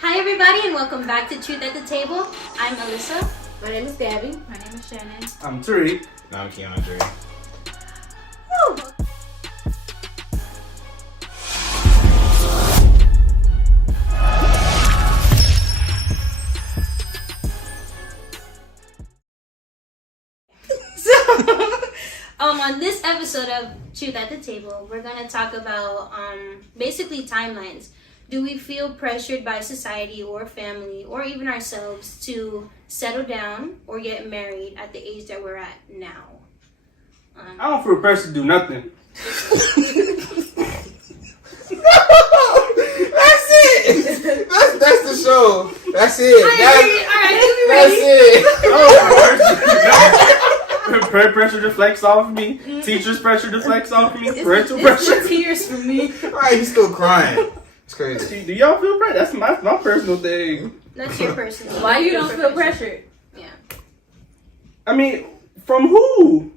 Hi everybody and welcome back to Truth at the Table. I'm Alyssa. My name is Gabby. My name is Shannon. I'm Tariq. And I'm Keandre. Woo! On this episode of Truth at the Table, we're going to talk about basically timelines. Do we feel pressured by society or family or even ourselves to settle down or get married at the age that we're at now? I don't feel pressure to do nothing. That's it. That's the show. That's it. That's it. Peer pressure deflects off of me. Teachers' pressure deflects off of me. Parental pressure. It's tears for me. Why are you still crying? It's crazy. Do y'all feel pressure? That's my personal thing. That's your personal. Why you don't feel pressured? Yeah. I mean, from who?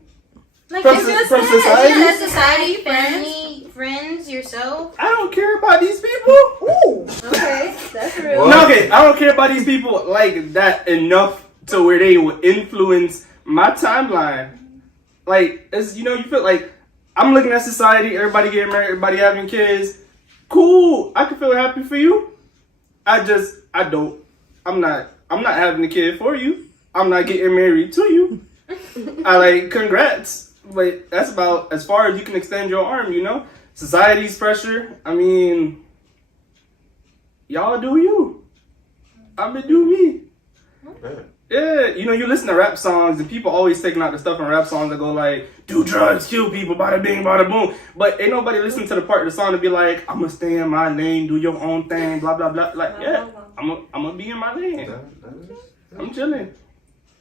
Like From it's just society? Yeah, that's society, family, friends, yourself. I don't care about these people. Ooh. Okay, that's real. No, okay, I don't care about these people like that enough to where they will influence my timeline. Like, as you know, you feel like I'm looking at society, everybody getting married, everybody having kids. Cool, I can feel happy for you. I don't. I'm not having a kid for you. I'm not getting married to you. Congrats. But that's about as far as you can extend your arm, you know? Society's pressure. I mean, y'all do you. I'm gonna do me. Yeah, you know, you listen to rap songs and people always taking out the stuff in rap songs that go like, do drugs, kill people, bada bing, bada boom. But ain't nobody listen to the part of the song to be like, I'm gonna stay in my lane, do your own thing, blah, blah, blah. Like, yeah, I'm gonna be in my lane. I'm chilling.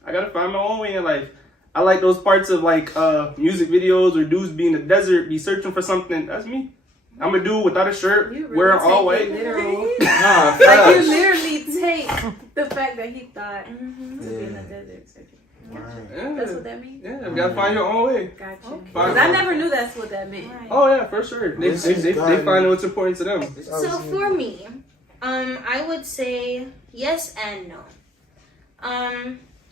I gotta find my own way in life. I like those parts of like music videos or dudes be in the desert, be searching for something. That's me. I'm a dude without a shirt, You really wearing take all it white. literal. Nah, Like you facts. literally take the fact that he thought to be in the desert. Yeah. That's what that means? Yeah, you gotta find your own way. Gotcha. Okay. Because I never knew that's what that meant. Right. Oh yeah, for sure. They find what's important to them. So for me, I would say yes and no.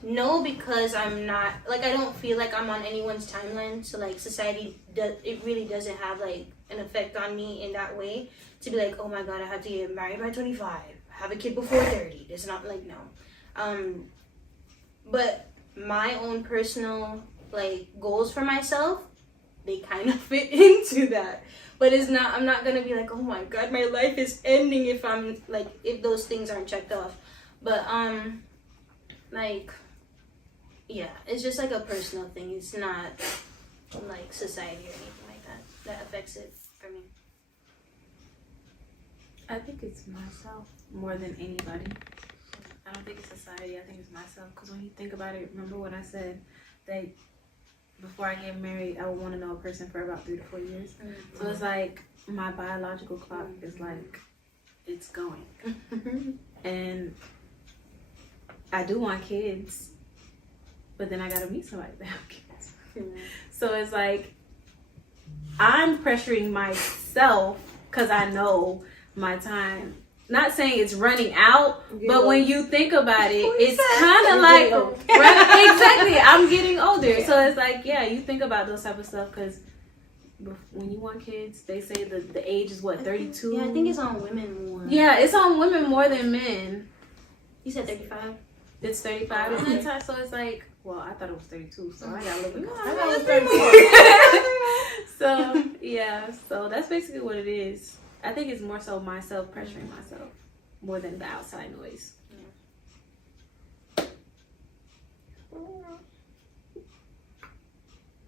No, because I'm not like I don't feel like I'm on anyone's timeline. So like society it really doesn't have like an effect on me in that way to be like, oh my god, I have to get married by 25, have a kid before 30. It's not like no. But my own personal like goals for myself, they kind of fit into that. But it's not. I'm not gonna be like, oh my god, my life is ending if I'm like if those things aren't checked off. But like. Yeah, it's just like a personal thing. It's not like society or anything like that affects it for me. I think it's myself more than anybody. I don't think it's society. I think it's myself. Because when you think about it, remember what I said? That before I get married, I would want to know a person for about 3 to 4 years. Mm-hmm. So it's like my biological clock is like, it's going. And I do want kids. But then I gotta meet somebody that have kids. So it's like, I'm pressuring myself because I know my time. Not saying it's running out, but when you think about it, it's kind of like, right, exactly, I'm getting older. Yeah. So it's like, yeah, you think about those type of stuff because when you want kids, they say the age is what, 32? Yeah, I think it's on women more. Yeah, it's on women more than men. You said 35? It's 35 isn't it? So it's like, well, I thought it was 32, so I got a little bit. I thought it was 34. So, yeah, so that's basically what it is. I think it's more so myself pressuring myself more than the outside noise.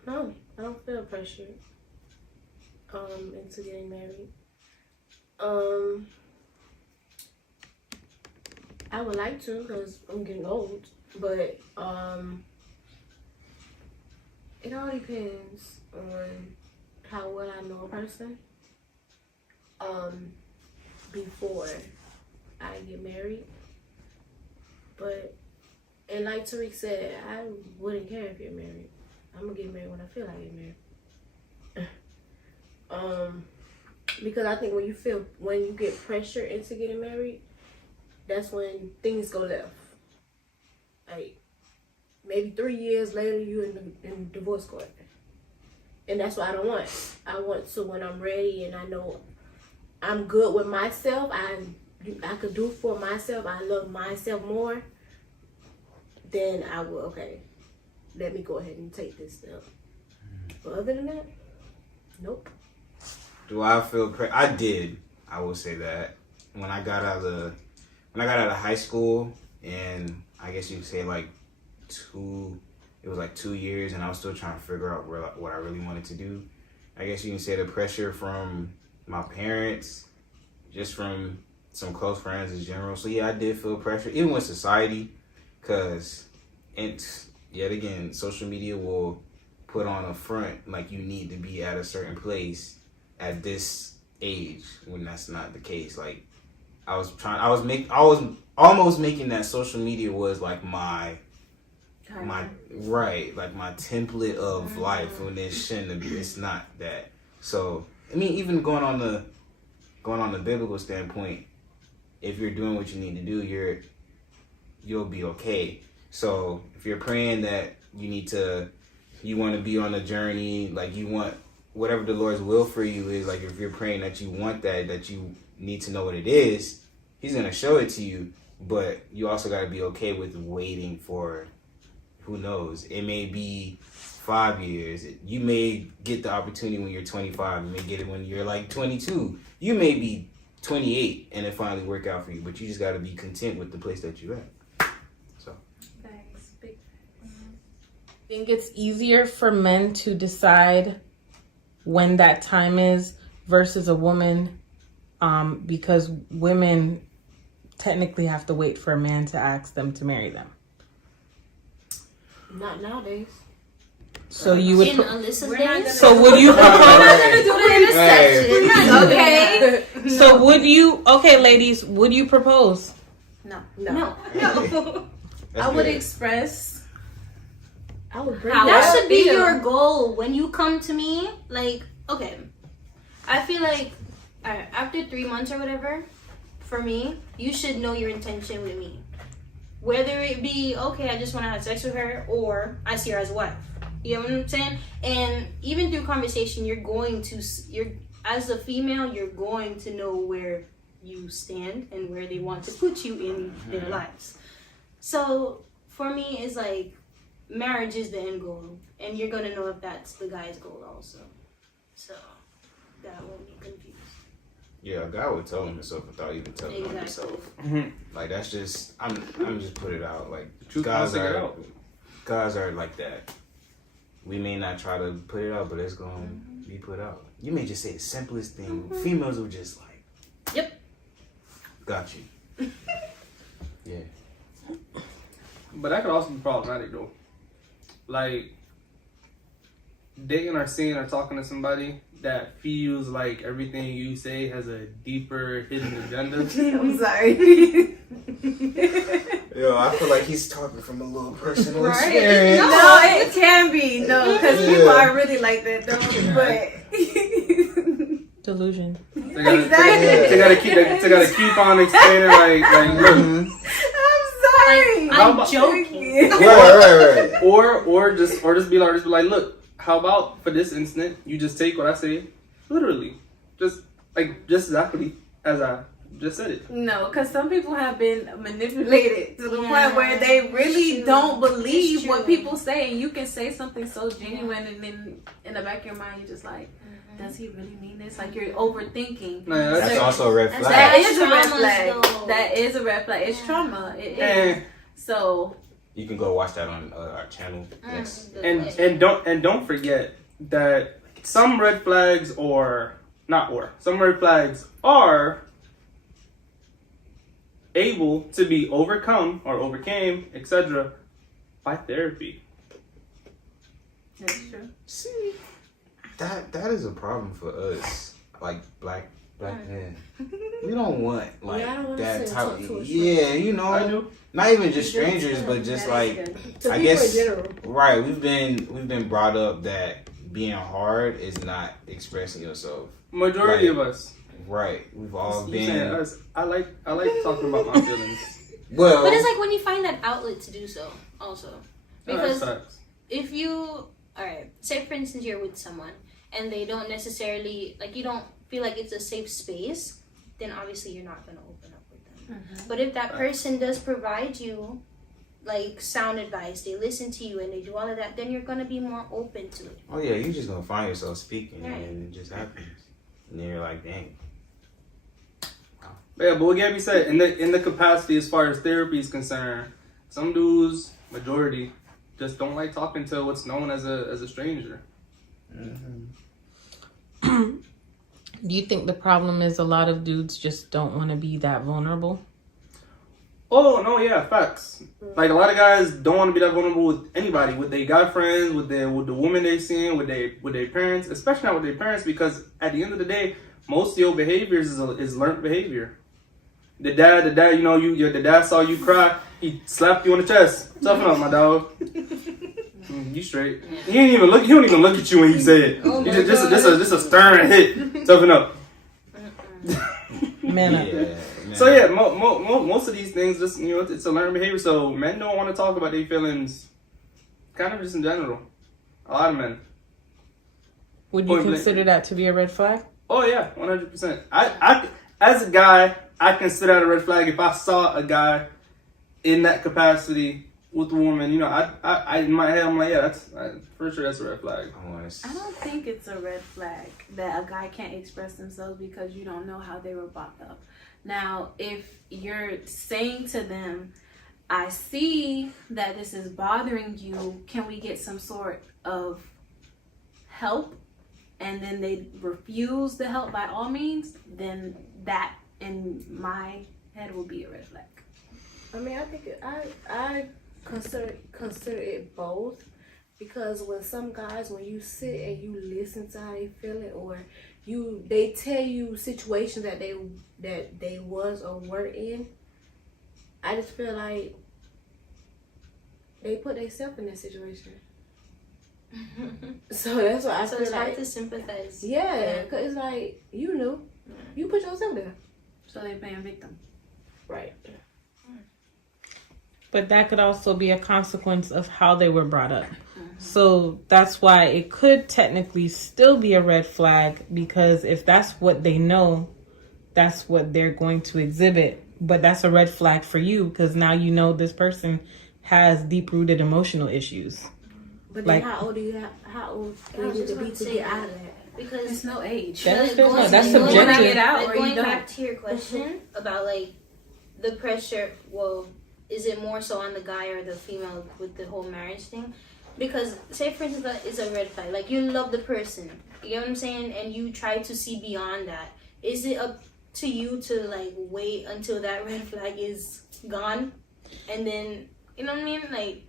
No, I don't feel pressured into getting married. I would like to because I'm getting old, but it all depends on how well I know a person before I get married. But and like Tariq said, I wouldn't care if you're married. I'm gonna get married when I feel like getting married. Because I think when you get pressure into getting married, that's when things go left. Like maybe 3 years later, you in divorce court, and that's what I don't want. I want to when I'm ready and I know I'm good with myself. I could do for myself. I love myself more. Then I will. Okay, let me go ahead and take this step. But other than that, nope. Do I feel I did. I will say that when I got out of high school, and I guess you could say like 2 years, and I was still trying to figure out what I really wanted to do. I guess you can say the pressure from my parents, just from some close friends in general. So yeah, I did feel pressure, even with society, because yet again, social media will put on a front like you need to be at a certain place at this age, when that's not the case. Like I was almost making that social media was like my template of life, when it shouldn't be. It's not that. So I mean, even going on the biblical standpoint, if you're doing what you need to do, you'll be okay. So if you're praying that you want to be on a journey, like you want whatever the Lord's will for you is, like if you're praying that you want that you need to know what it is, He's going to show it to you. But you also got to be okay with waiting for, who knows, it may be 5 years. You may get the opportunity when you're 25. You may get it when you're like 22. You may be 28 and it finally work out for you. But you just got to be content with the place that you're at. So. Thanks. Big. I think it's easier for men to decide when that time is versus a woman, because women technically have to wait for a man to ask them to marry them. Not nowadays. So you would. In Alyssa's days? So would you propose? Okay. So would you? Okay, ladies, would you propose? No. No. That's I would good. express. I would bring That that should be feel. your goal when you come to me. Like, okay, I feel like after 3 months or whatever, for me, you should know your intention with me. Whether it be, okay, I just want to have sex with her, or I see her as a wife. You know what I'm saying? And even through conversation, as a female, you're going to know where you stand and where they want to put you in their lives. So for me, it's like, marriage is the end goal, and you're gonna know if that's the guy's goal also. So that won't be confused. Yeah, a guy would tell him himself without even telling him Exactly. himself. Like that's just I'm just put it out. Like Truth guys will figure it are out. guys are like that. We may not try to put it out, but it's gonna be put out. You may just say the simplest thing. Females will just like, Yep. got you. Yeah. But that could also be problematic though. Like dating or seeing or talking to somebody that feels like everything you say has a deeper hidden agenda. I'm sorry. Yo, I feel like he's talking from a little personal Right? experience. No, it can be. No, because people Yeah. are really like that, though. But. Delusion. They gotta, Exactly. they gotta keep on explaining like look. Mhm. I'm sorry. How I'm about- joking. Right. Or just be like, look, how about for this instant, you just take what I say literally, just exactly as I just said it. No, because some people have been manipulated to the Yeah, point where they really true. don't believe It's what true. people say, and you can say something so genuine, and then in the back of your mind, you're just like, does he really mean this? Like you're overthinking. No, That's also a red That's flag. That is a red traumas, flag. though. That is a red flag. It's trauma. It is. And So You can go watch that on our channel. Next. and don't forget that some red flags some red flags are able to be overcome or overcame, etc., by therapy. that's true. See, that is a problem for us, like black men. We don't want like Yeah, I don't wanna that sit and type. talk to a Yeah, you know, I do. not even just strangers, but just That is like good. To I people guess- in general. right. We've been brought up that being hard is not expressing yourself. Majority Right. of us. Right. We've all You saying been. us? I like talking about my feelings. Well, But it's like when you find that outlet to do so, also. Because That's facts. if you, alright, say for instance you're with someone and they don't necessarily, like you don't feel like it's a safe space, then obviously you're not going to open up with them. But if that person does provide you like sound advice, they listen to you and they do all of that, then you're going to be more open to it. oh yeah, you just gonna find yourself speaking, Right. and it just happens. And then you're like, dang. Yeah, but what Gabby said, in the capacity as far as therapy is concerned, some dudes, majority, just don't like talking to what's known as a stranger. Mm-hmm. Do you think the problem is a lot of dudes just don't want to be that vulnerable? Oh no, yeah, facts. Like a lot of guys don't want to be that vulnerable with anybody, with their guy friends, with the woman they seeing, with their parents, especially not with their parents, because at the end of the day, most of your behaviors is learned behavior. The dad, you know, the dad saw you cry, he slapped you on the chest. Toughen up, my dog. You straight. He don't even look at you when he say it. Oh He my just a stern hit. Toughen up. Man up. Yeah. So yeah, most of these things, just you know, it's a learned behavior. So men don't want to talk about their feelings, kind of just in general. A lot of men. Would you Point blank. consider that to be a red flag? Oh yeah, 100%. I as a guy, I consider that a red flag if I saw a guy in that capacity with a woman. You know, I in my head I'm like, yeah, that's for sure that's a red flag. I don't think it's a red flag that a guy can't express themselves because you don't know how they were brought up. Now, if you're saying to them, I see that this is bothering you, can we get some sort of help? And then they refuse the help by all means, then that in my head will be a red flag. I mean, I think I consider it both, because when some guys, when you sit and you listen to how they feel it, or they tell you situations that they was or were in, I just feel like they put themselves in that situation. So that's why I So feel it's hard like to sympathize. yeah, cause it's like you put yourself there, So they're playing victim. right? But that could also be a consequence of how they were brought up. So that's why it could technically still be a red flag, because if that's what they know, that's what they're going to exhibit. But that's a red flag for you, because now you know this person has deep-rooted emotional issues. But Like- then how old do you I was need just to be about to to say get out that. of that? Because There's no age. That's going- that's going subjective. Get out Like, or you going don't. back to your question about like the pressure, well, is it more so on the guy or the female with the whole marriage thing? Because say for instance that is a red flag, like you love the person, you know what I'm saying, and you try to see beyond that. Is it up to you to like wait until that red flag is gone, and then you know what I mean? Like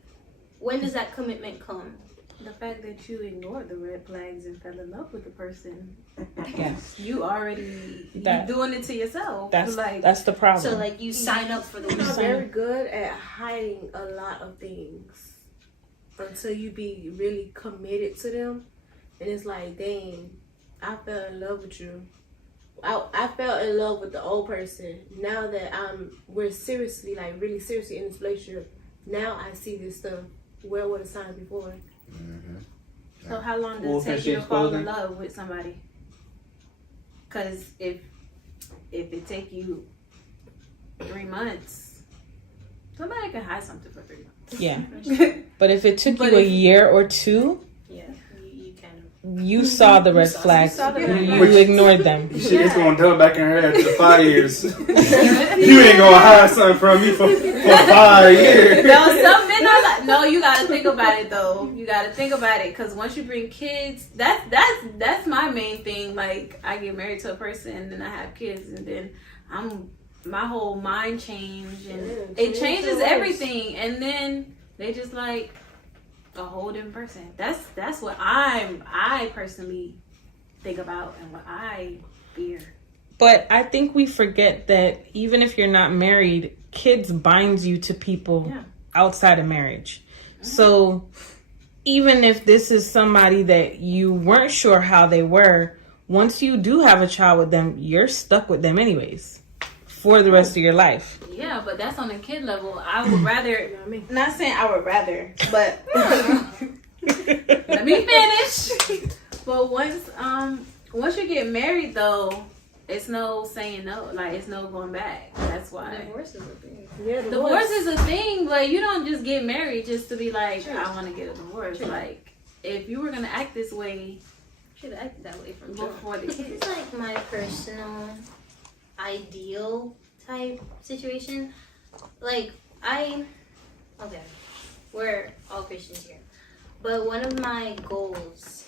when does that commitment come? The fact that you ignored the red flags and fell in love with the person, Yes. you already That- you doing it to yourself. That's like the problem. So like you sign up for the You're not weekend. very good at hiding a lot of things until you be really committed to them, and it's like, dang, I fell in love with you. I fell in love with the old person. Now that we're seriously, like really seriously in this relationship, now I see this stuff. Where were the signs before? So how long does Wolf it in take you to sheep's fall clothing. in love with somebody? Because if it take you 3 months, somebody can hide something for 3 months. Yeah. But if it took But you a if- year or two, Yeah, you kind of. you saw the red saw- you flags. saw the red You flags. ignored them. Shit, it's gonna dump back in her head for 5 years. You ain't gonna hide something from me for 5 years. No, some men are like, no, you gotta think about it though. You gotta think about it, because once you bring kids, that's my main thing. Like, I get married to a person and then I have kids, and then my whole mind change, and Yeah, it change changes the worst. everything, and then they just like a whole different person. That's what I personally think about and what I fear. But I think we forget that even if you're not married, kids binds you to people Yeah. outside of marriage. So even if this is somebody that you weren't sure how they were, once you do have a child with them, you're stuck with them anyways for the rest of your life. Yeah, but that's on a kid level. I would rather. You know what I mean? Not saying I would rather, but let me finish. But once you get married, though, it's no saying no. Like, it's no going back. That's why. Divorce is a thing. Yeah, Divorce is a thing, but you don't just get married just to be like, I want to get a divorce. Like, if you were gonna act this way, Should have acted that way from jump. before the kids. It's like my personal ideal type situation. Like we're all Christians here, but one of my goals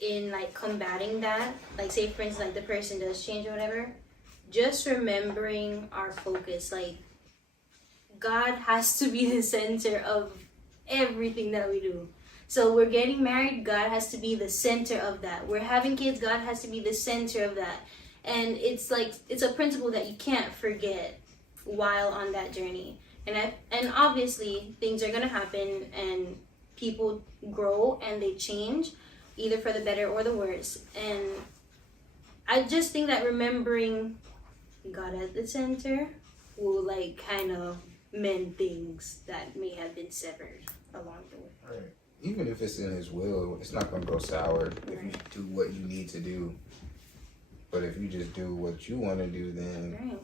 in like combating that, like say for instance, like the person does change or whatever, just remembering our focus. Like God has to be the center of everything that we do. So we're getting married, God has to be the center of that. We're having kids, God has to be the center of that. And it's like, it's a principle that you can't forget while on that journey. And obviously things are gonna happen and people grow and they change, either for the better or the worse. And I just think that remembering God at the center will like kind of mend things that may have been severed along the way. Right. Even if it's in his will, it's not gonna go sour if you do what you need to do. But if you just do what you want to do, then Right.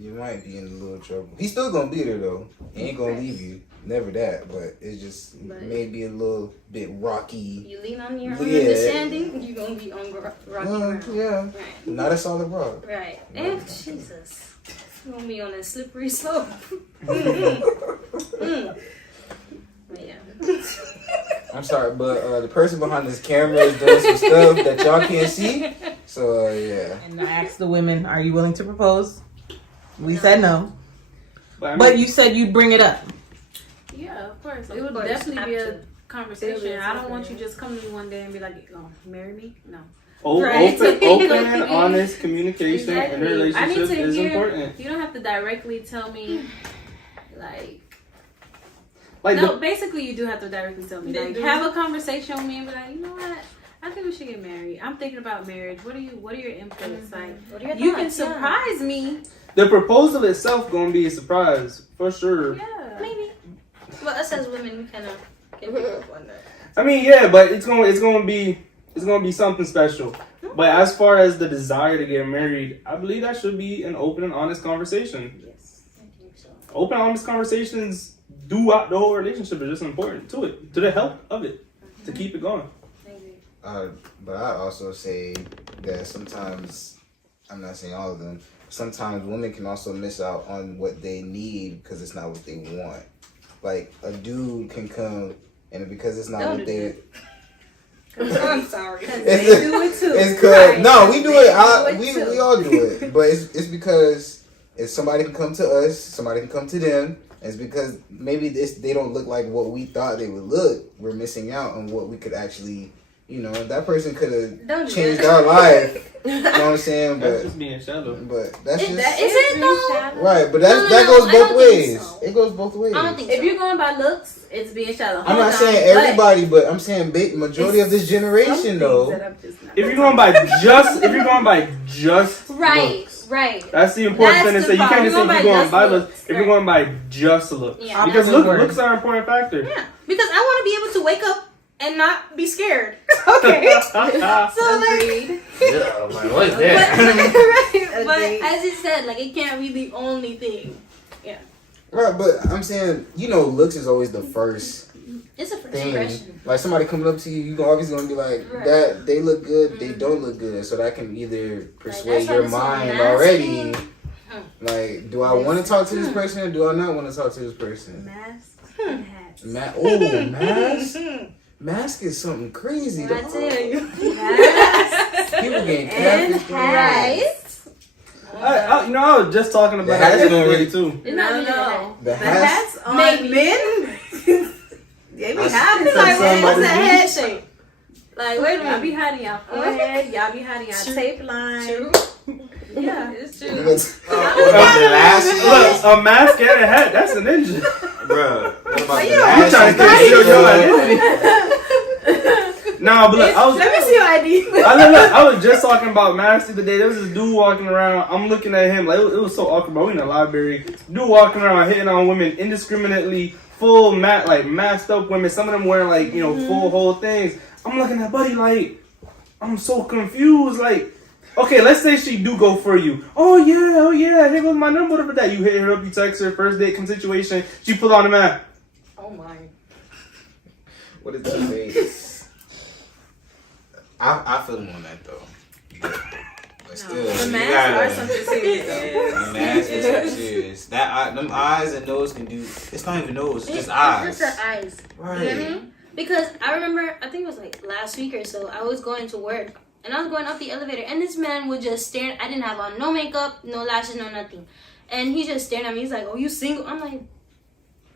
you might be in a little trouble. He's still gonna be there though. He ain't gonna leave you. Never that. But it's just maybe a little bit rocky. You lean on your own Yeah. understanding, you're gonna be on rocky ground. Yeah. Right. Not a solid rock. Right. And Jesus. You're gonna be on a slippery slope. But yeah. I'm sorry, but the person behind this camera is doing some stuff that y'all can't see. So yeah. And I asked the women, are you willing to propose? We said no. But, I mean, But you said you'd bring it up. Yeah, of course. Of It would course, definitely be have a to. conversation. It I is don't want you okay. just come to me one day and be like, "Oh, marry me." No. Right. open and honest communication in a Exactly. I need relationship to is hear. important. You don't have to directly tell me, like. Like No, basically you do have to directly tell me. They Like, do. have a conversation with me and be like, you know what? I think we should get married. I'm thinking about marriage. What are your inputs? Like, What are your you can thoughts? Yeah. surprise me. the proposal itself gonna be a surprise for sure. Yeah. Maybe. But us as women, we kind of can pick up on that. I mean, yeah, but it's gonna be something special. But as far as the desire to get married, I believe that should be an open and honest conversation. Yes, I think so. Open, honest conversations throughout the whole relationship is just important to it, to the health of it, to keep it going. I agree. But I also say that sometimes, I'm not saying all of them, sometimes women can also miss out on what they need because it's not what they want. Like, a dude can come, and because it's not Don't what do they... that. I'm sorry. They do it too. It's cause Right. no, we do They it. do it too. We all do it, but it's because if somebody can come to us, somebody can come to them. It's because maybe they don't look like what we thought they would look. We're missing out on what we could actually, that person could Don't have do changed that. our life. You know what I'm saying? That's But just being shallow. that's Is just it though? right. But No, that no, goes I both don't think ways. so. It goes both ways. I don't think If so. you're going by looks, it's being shallow. I'm Hold not on, saying but everybody, but I'm saying big majority of this some generation things though. that I'm just not- If you're going by just Right, looks, right. that's the important That's thing to the say. You can't problem. just say You're if going you're by going by just looks. looks, If you're right. going by just looks, Yeah. because Opposite word. looks are an important factor. Yeah, because I want to be able to wake up and not be scared. Okay. So like, Agreed. Yeah, I'm like, what's but, right, but Agreed. as you said, like it can't be the only thing. Right, but I'm saying, looks is always the first It's a first thing. impression. Like somebody coming up to you obviously gonna be like, Right. that they look good, they don't look good. So that can either persuade that's why your this whole mind masking- already. Like, do I want to talk to this person or do I not want to talk to this person? Masks and hats. Mask? Mask is something crazy. I tell you. Masks People getting and catfished. hats. I was just talking about The hats that don't yesterday really- too. It's not No, really no. The The hats. hats on Maybe. men. They be I hiding see It's like, somebody what's do. that head shape? Like, wait a Y'all be minute. hiding your forehead. Y'all be hiding your True. tape line. True. Yeah. It's You true. know, what about the last Look, a mask and a hat, that's a ninja. Bruh, what about the you don't- You trying to lashes? conceal your identity. Nah, but look, I was. Let me see your ID. I was just talking about masks the other day. There was this dude walking around. I'm looking at him like it was so awkward. Bro, we in the library. Dude walking around hitting on women indiscriminately, full masked up women. Some of them wearing like full whole things. I'm looking at buddy like I'm so confused. Like, okay, let's say she do go for you. Oh yeah. Here goes my number. Whatever that. You hit her up. You text her. First date situation. She pull on the mask. Oh my. What is that face? I feel him on that though. But still, The you masks gotta- are something serious. The mask is something serious. Them eyes and nose can do. It's not even nose. It's just eyes. It's just the eyes. Right. Because I remember, I think it was like last week or so, I was going to work and I was going up the elevator and this man would just stare. I didn't have on no makeup, no lashes, no nothing. And he just stared at me. He's like, "Oh, you single?" I'm like,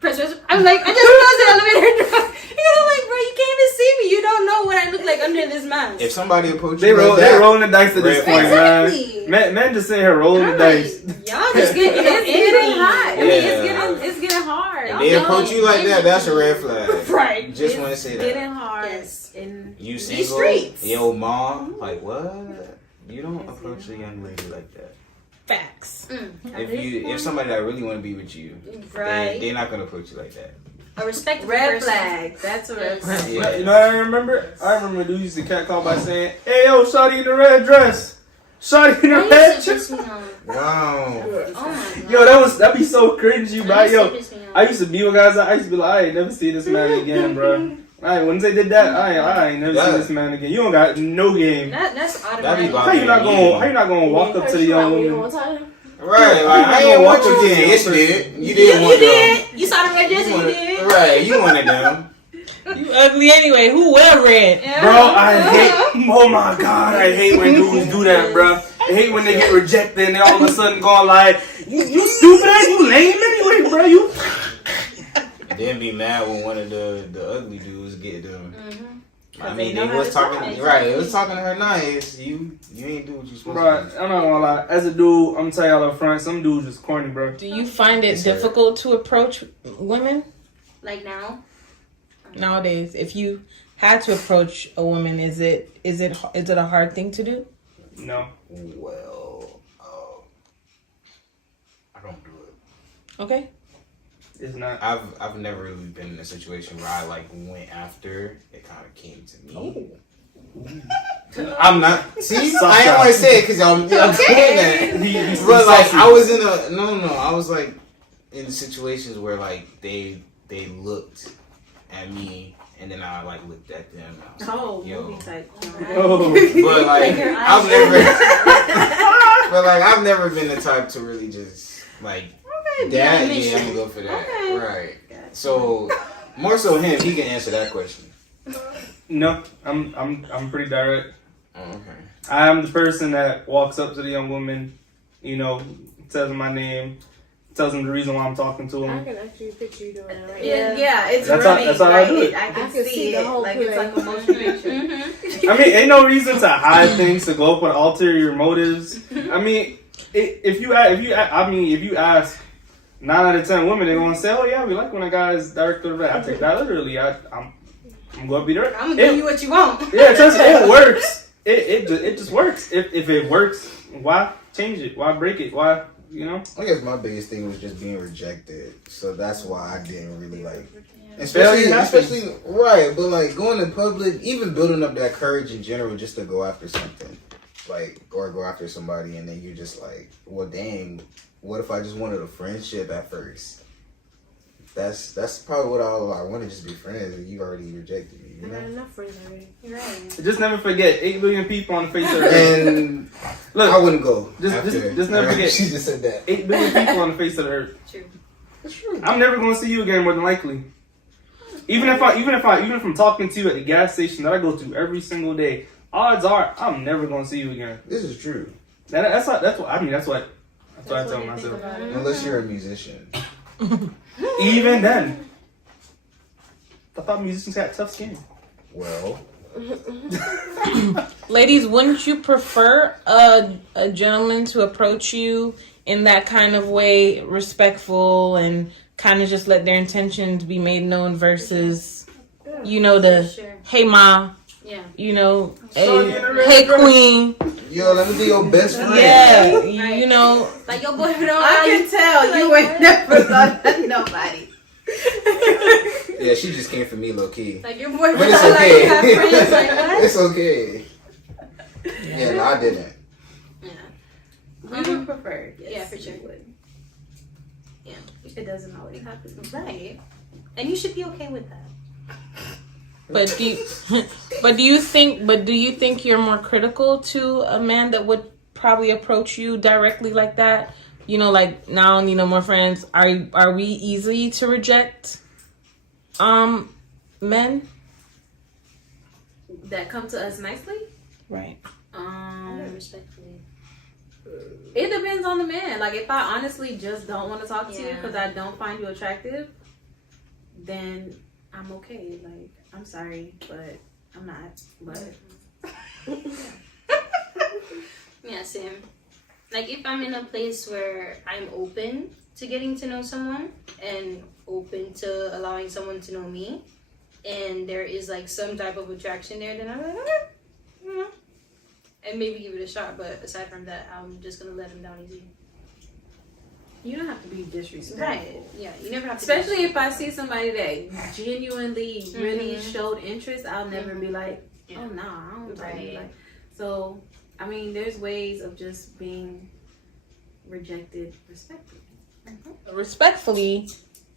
press. I'm like, I just closed the elevator door. I'm like, bro, you can't even see me. You don't know what I look like under this mask. If somebody approaches They you like they that, rolling the dice at this Red point, flag. man. Men just sitting here rolling the I'm dice. like, y'all just getting It's getting hot. I mean, Yeah. it's getting hard. if they approach you like that, that's a red flag. Right. Just want to say that. Getting hard. Yes. In You these single? streets. Yo, mom. Like what? You don't approach a young lady like that. Facts. If somebody that really want to be with you, Right. they're not gonna approach you like that. A respectable Red person. flag. That's a red Yes. flag. Yeah. You know what I remember? I remember dude used to catcall by saying, "Hey yo, shawty in the red dress, shawty in the red That used to dress." piss me off. Wow. Oh my god. Yo, that'd be so cringy, bro. That used to Yo, piss me off. I used to be with guys. I used to be like, I ain't never see this man again, bro. Once they did that, I ain't never see this man again. You don't got no game. That's That'd automatic. be How you not gonna walk up to the young woman? Right, like, I ain't want you then. Yes, you did. You did want them. You saw the red dress and you did. Right, you wanted them. You ugly anyway. Who wear red? Yeah. Bro, I hate. Oh my god, I hate when dudes do that, bro. I hate when they get rejected and they all of a sudden go like, "You stupid ass, you lame anyway, bro. You." And then be mad when one of the ugly dudes get them. I they mean, know they how was to talking talk. right. They was talking to her nice. You ain't do what you supposed Bro, to do. I'm not gonna lie. As a dude, I'm gonna tell y'all up front, some dudes just corny, bro. Do you find it Yes, sir. difficult to approach women Like now? nowadays? If you had to approach a woman, is it a hard thing to do? No. Well, I don't do it. Okay. It's not. I've never really been in a situation where I like went after. It kind of came to me. I'm not. See, Soft I ain't guy. want to say it because I'm doing that. He's But like saucy. I was in a no. I was like in situations where like they looked at me and then I like looked at them. And I was like, Oh, yo. movie type. Oh. But like Like your I've eyes. never. But like I've never been the type to really just like Okay, that. be on a Yeah, I'm mission. gonna go for that. Okay. Right. So more so him. He can answer that question. No, I'm pretty direct. Oh, okay. I am the person that walks up to the young woman, tells them my name, tells them the reason why I'm talking to I them. can actually picture you doing that right Yeah, it's That's how- really. that's how I like, do it. I can I can see see the it. whole Like it's like a play. motion picture. Mm-hmm. I mean, ain't no reason to hide things to go up with ulterior motives. I mean, if you ask 9 out of 10 women, they're gonna say, "Oh yeah, we like when a guy's direct to the back." I take that literally. I'm gonna be direct. I'm gonna give you what you want. Yeah, trust me, it works. It just works. If it works, why change it? Why break it? Why I guess my biggest thing was just being rejected, so that's why I didn't really like. Failure Especially right, but like going in public, even building up that courage in general, just to go after something, like or go after somebody, and then you're just like, well, dang, what if I just wanted a friendship at first? That's probably what I want to just be friends, and you already rejected me, I you got know. enough friends already. You're right. just never forget 8 billion people on the face of the earth. And I Look, wouldn't go. Just after. never forget. She just said that. 8 billion people on the face of the earth. True. That's true. I'm never gonna see you again, more than likely. Even if I'm talking to you at the gas station that I go to every single day, odds are I'm never gonna see you again. This is true. That's what I tell myself. Unless you're a musician. Even then, I thought musicians had tough skin. Well, Ladies, wouldn't you prefer a gentleman to approach you in that kind of way, respectful and kind of just let their intentions be made known versus, the Sure. hey ma, Yeah. You know, Shorty in a red hey dress. queen. Yo, let me be your best friend. Yeah, Right. you know. Like your boyfriend don't I allow can you. tell you Like, ain't never thought that nobody. Yeah, she just came for me, low key. Like your boyfriend But it's don't allow you to have okay. friends. Like what? It's okay. Yeah, no, I didn't. Yeah. We would prefer. Yes, Yeah, for sure. we would. Yeah. It doesn't always happen. Right. And you should be okay with that. But do you think you're more critical to a man that would probably approach you directly like that? You know, like, now I don't need no more friends. Are we easy to reject men? That come to us nicely. Right. Respectfully. It depends on the man. Like, if I honestly just don't want to talk to you Yeah. because I don't find you attractive, then I'm okay. Like, I'm sorry, but I'm not. But Yeah, same. Like if I'm in a place where I'm open to getting to know someone and open to allowing someone to know me, and there is like some type of attraction there, then I'm like, okay, and maybe give it a shot. But aside from that, I'm just gonna let him down easy. you don't have to be disrespectful. Right? Yeah. You never have to. Especially if I see somebody that genuinely really Mhm. showed interest, I'll never be like, Yeah. oh no, I don't talk to you. Right. Like, so I mean, there's ways of just being rejected respectfully. Respectfully,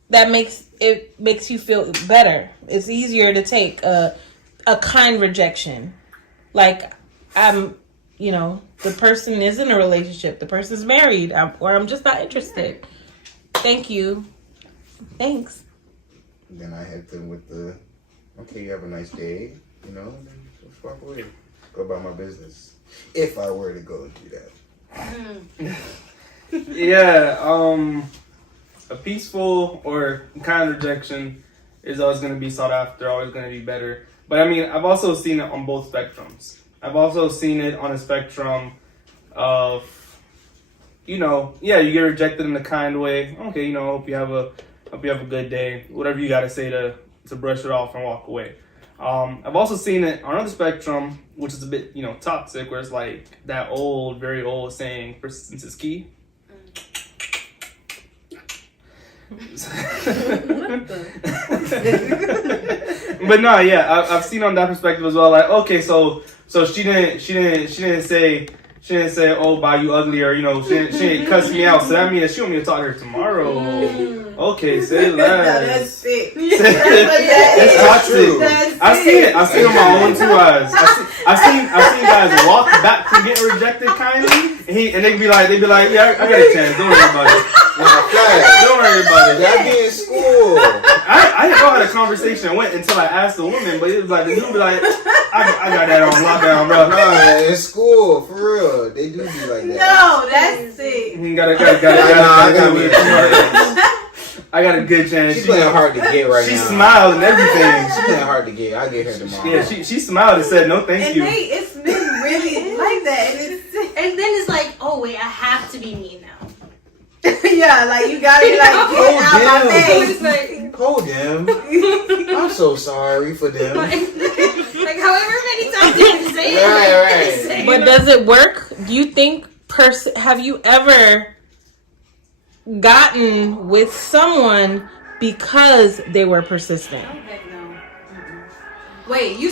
that makes you feel better. It's easier to take a kind rejection. Like, you know, the person is in a relationship, the person's married, or I'm just not interested. Thank you. Thanks. Then I hit them with the, okay, you have a nice day, you know, and then just walk away. Go about my business. If I were to go do that. Yeah, a peaceful or kind rejection is always going to be sought after, always going to be better. But I mean, I've also seen it on both spectrums. I've also seen it on a spectrum of, you know, yeah, you get rejected in a kind way. Okay, you know, hope you have a good day. Whatever you got to say to brush it off and walk away. I've also seen it on another spectrum, which is a bit, you know, toxic, where it's like that old, very old saying, persistence is key. But no, yeah, I've seen on that perspective as well. Like, okay, so she didn't say, oh, bye, you ugly, or you know, she didn't cuss me out. So that means that she want me to talk to her tomorrow. Okay, say less. it. It's toxic. I see it. I see it on my own 2 eyes. I seen guys walk back from getting rejected kindly, and they be like, yeah, I got a chance. Don't worry about it. Don't worry about it. Y'all be in school. I didn't know how the conversation went until I asked the woman, but it was like the dude be like, I got that on lockdown, bro. No, in school, for real. They do be like that. No, that's it. I got a good chance. She's playing hard to get right she now. smiled and everything. She's playing hard to get. I'll get her tomorrow. Yeah, she smiled and said, no, thank And you. it's been really like that. And it's, And then it's like, oh wait, I have to be mean now. yeah, like you gotta be like, get out my face. Like, Hold them. I'm so sorry for them. like however many times you can say it. Right, right. Say But it. does it work? Do you think have you ever gotten with someone because they were persistent? Oh, heck no. Mm-mm. Wait, you